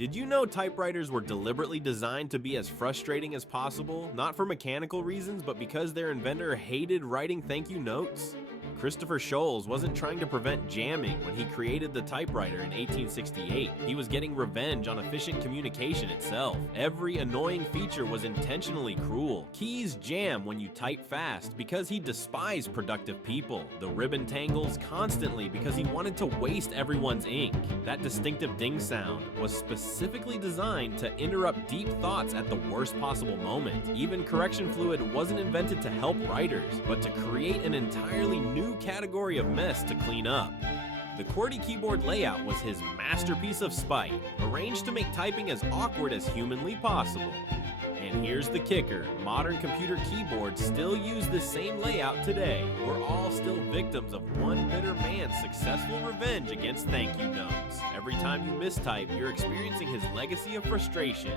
Did you know typewriters were deliberately designed to be as frustrating as possible? Not for mechanical reasons, but because their inventor hated writing thank you notes? Christopher Sholes wasn't trying to prevent jamming when he created the typewriter in 1868. He was getting revenge on efficient communication itself. Every annoying feature was intentionally cruel. Keys jam when you type fast because he despised productive people. The ribbon tangles constantly because he wanted to waste everyone's ink. That distinctive ding sound was specifically designed to interrupt deep thoughts at the worst possible moment. Even correction fluid wasn't invented to help writers, but to create an entirely new category of mess to clean up. The QWERTY keyboard layout was his masterpiece of spite, arranged to make typing as awkward as humanly possible. And here's the kicker, modern computer keyboards still use this same layout today. We're all still victims of one bitter man's successful revenge against thank you notes. Every time you mistype, you're experiencing his legacy of frustration.